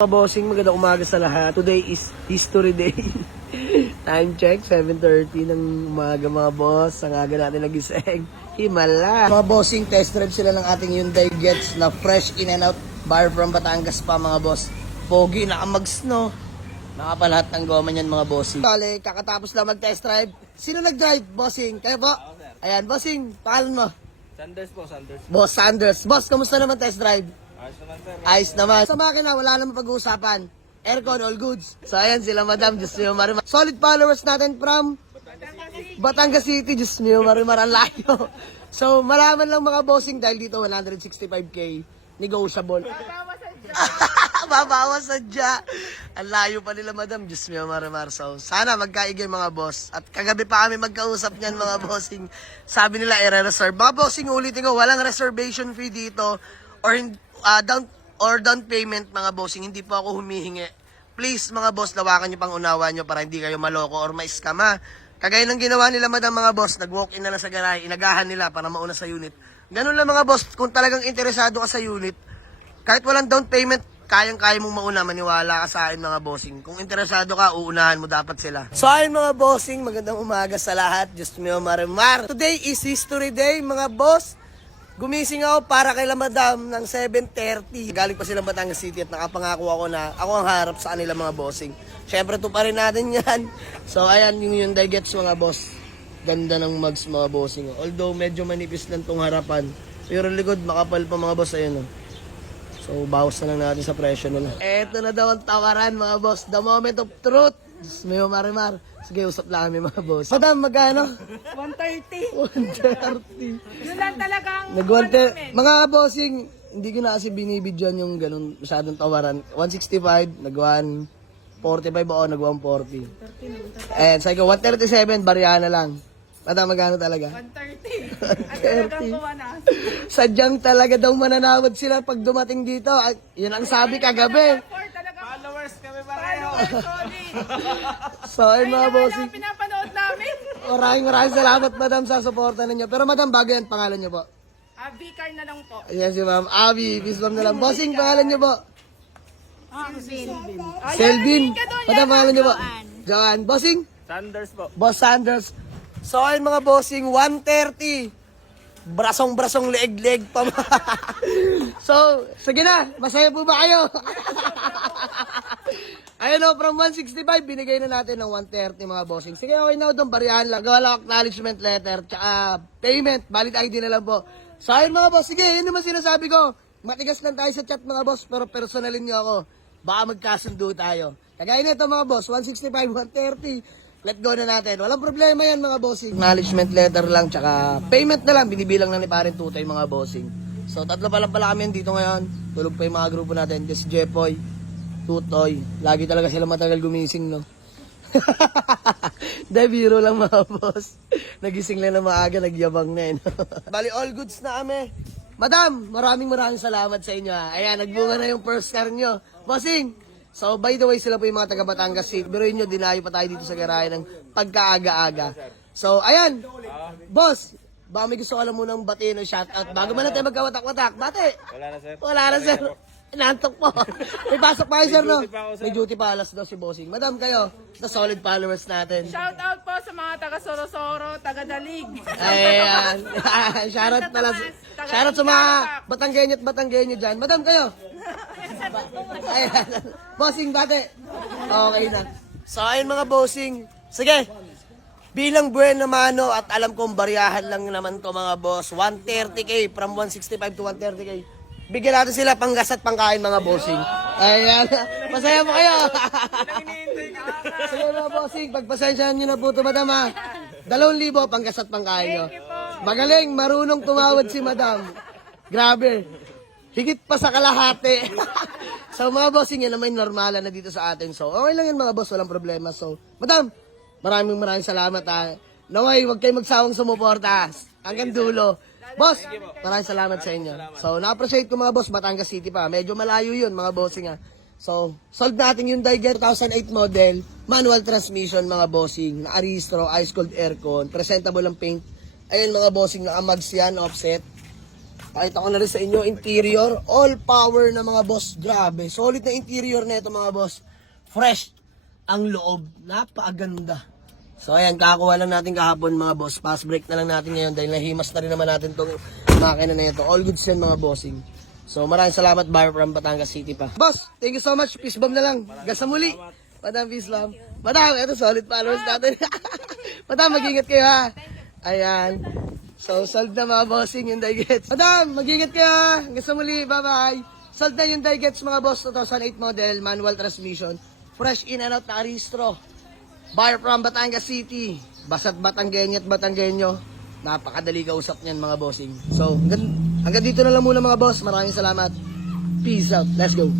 Mga bossing, magandang umaga sa lahat. Today is History Day. Time check, 7:30 ng umaga mga boss. Ang aga natin nagising. Himala. Mga bossing, test drive sila ng ating Hyundai Getz na fresh in and out bar from Batangas pa mga boss. Pogi, nakamags no. Nakapalahat ng goma niyan mga bossing. Kali, kakatapos lang mag-test drive. Sino nag-drive, bossing? Kayo po? Ayan, bossing, pangalan mo? Sanders po, Sanders. Boss Sanders. Boss, kamusta naman test drive? Ayos naman, sir. Ayos naman. Sa makina, wala naman pag-uusapan. Aircon, all goods. So, ayan sila, madam. Diyos niyo, Marimar. Solid followers natin from Batangas City. Diyos niyo, Marimar. Ang layo. So, malaman lang mga bossing dahil dito 165K. Negotiable. Babawas sadya. Ang layo pa nila, madam. Diyos niyo, Marimar. So, sana magkaigay mga boss. At kagabi pa kami magkausap niyan, mga bossing. Sabi nila, i-reserve. Mga bossing, ulitin ko, walang reservation fee dito or down payment mga bossing, hindi po ako humihingi. Please mga boss, lawakan nyo pang unawa nyo para hindi kayo maloko or ma-scam ha. Kagaya ng ginawa nila madam mga boss, nag-walk-in na lang sa garahe, inagahan nila para mauna sa unit. Ganun lang mga boss, kung talagang interesado ka sa unit, kahit walang down payment, kayang-kaya mong mauna, maniwala ka sa akin mga bossing. Kung interesado ka, uunahan mo dapat sila. So ayun mga bossing, magandang umaga sa lahat. Just me, Marimar. Today is History Day mga boss. Gumising ako para kay madam ng 7:30. Galing pa silang Batangas City at nakapangako ako na ako ang harap sa kanila mga bossing. Siyempre, ito pa rin natin yan. So, ayan yung Hyundai Getz mga boss. Ganda ng mugs mga bossing. Although, medyo manipis lang tong harapan. Pero likod, makapal pa mga boss. Ayan o. So, bawas na lang natin sa presyo nila. Eto na daw ang tawaran mga boss. The moment of truth. Diyos mo, Marimar. Sige, usap lang kami mga boss. Madam, magkano? 130. 130. Yun lang talagang Mga bossing, hindi ko na kasi binibidyan yung ganun masyadong tawaran. 165, nag-145 ako, nag-140. And sabi ko, 137, bariya na lang. Madam, magkano talaga? 130. Ang talagang kuha na. Sadyang talaga daw mananawad sila pag dumating dito. Ay, yun ang sabi kagabi. Followers kami pareho. Solid. So, ay mga bossing. Pinapanood namin. Maraming salamat, madam, sa suporta ninyo. Pero madam, bago yan, pangalan niyo po. V-car na lang po. Ayan si ma'am Abby, bisbam na lang. Bossing, pangalan niyo po. Selvin. Selvin. Madam, pangalan niyo po. Joanne. Bossing? Sanders po. Boss Sanders. So, ayun mga bossing, 130. Brasong-brasong leeg-leeg pa. So, sige na. Masaya po ba kayo? Ayun o, from 165, binigay na natin ng 130 mga bossing. Sige, okay na doon, bariyahan lang. Gawa lang acknowledgement letter, tsaka payment, valid ID na lang po. So, ayun mga boss, sige, yun naman sinasabi ko. Matigas lang tayo sa chat mga boss, pero personalin nyo ako. Baka magkasundo tayo. Kagaya nito mga boss, 165, 130. Let go na natin. Walang problema yan mga bossing. Acknowledgement letter lang, tsaka payment na lang. Binibilang na ni Parin Tutay mga bossing. So, tatlo pa lang pala kami dito ngayon. Tulog pa yung mga grupo natin. Just Jepoy, Tutoy. Lagi talaga sila matagal gumising, no? De, biro lang mga boss. Nagising lang na maaga, nagyabang na eh. No? Bali, all goods na kami. Madam, maraming salamat sa inyo. Ayan, nagbunga na yung first car nyo. Bossing! So, by the way, sila po yung mga taga Batangas City. Pero yun nyo, dinayo pa tayo dito sa garahe ng pagkaaga-aga. So, ayan. Boss, baka may gusto ka lang munang batiin o shoutout. Bago man natin magkawatak-watak. Bate! Wala na, sir. Wala na, sir. Inantok po. May pasok pa kayo, sir, no? duty pa ako, sir. May duty pa alas daw si Bossing. Madam, kayo, the solid followers natin. Shout out po sa mga taga Sorosoro, taga Dalig. Ayan. Shoutout pala. Shoutout sa mga Batanggenyo at Batanggenyo dyan. Madam, kayo. Ayan. Bossing, bate. Okay na. So, ayun mga bossing. Sige. Bilang buwan naman, no, at alam kong bariyahan lang naman to mga boss. 130K, from 165 to 130K. Bigyan natin sila panggas at pangkain mga bossing. Ayan. Masaya mo kayo. Sige mga bossing, pagpasensyahan nyo na po ito, madam ha. 2,000 panggas at pangkain nyo. Magaling, marunong tumawad si madam. Grabe. Higit pa sa kalahati. So mga bossing, yan naman normalan na dito sa atin. So okay lang yan mga boss, walang problema. So, madam, maraming salamat ha. Naway, huwag kayong magsawang sumuporta. Hanggang dulo. Boss, maraming salamat sa inyo. So, na-appreciate ko mga boss, Batangas City pa. Medyo malayo yun mga bossing ha. So, solve natin yung Hyundai 2008 model, manual transmission mga bossing, na-aristro, ice cold aircon, presentable ang paint. Ayun mga bossing, naka-mags yan, offset. Pakita ko na rin sa inyo, interior, all power na mga boss. Grabe, solid na interior na ito mga boss. Fresh ang loob, napakaganda. So ayan, kakakuha lang natin kahapon mga boss. Pass break na lang natin ngayon dahil nahimas na rin naman natin itong makina na ito. All goods yan mga bossing. So maraming salamat Bar from Batangas City pa. Boss, thank you so much. Peace bomb na lang. Gasa muli. Madam, peace bomb. Madam, ito solid followers natin. Madam, mag-ingat kayo ha. Ayan. So, solved na mga bossing yung Digets. Madam, mag-ingat kayo ha. Hanggang sa muli, bye-bye. Solved na yung Digets mga boss, 2008 model, manual transmission. Fresh in and out na rehistro. Buyer from Batangas City. Basat Batanggenyo at Batanggenyo. Napakadali kausap niyan mga bossing. So, hanggang dito na lang muna mga boss. Maraming salamat. Peace out. Let's go.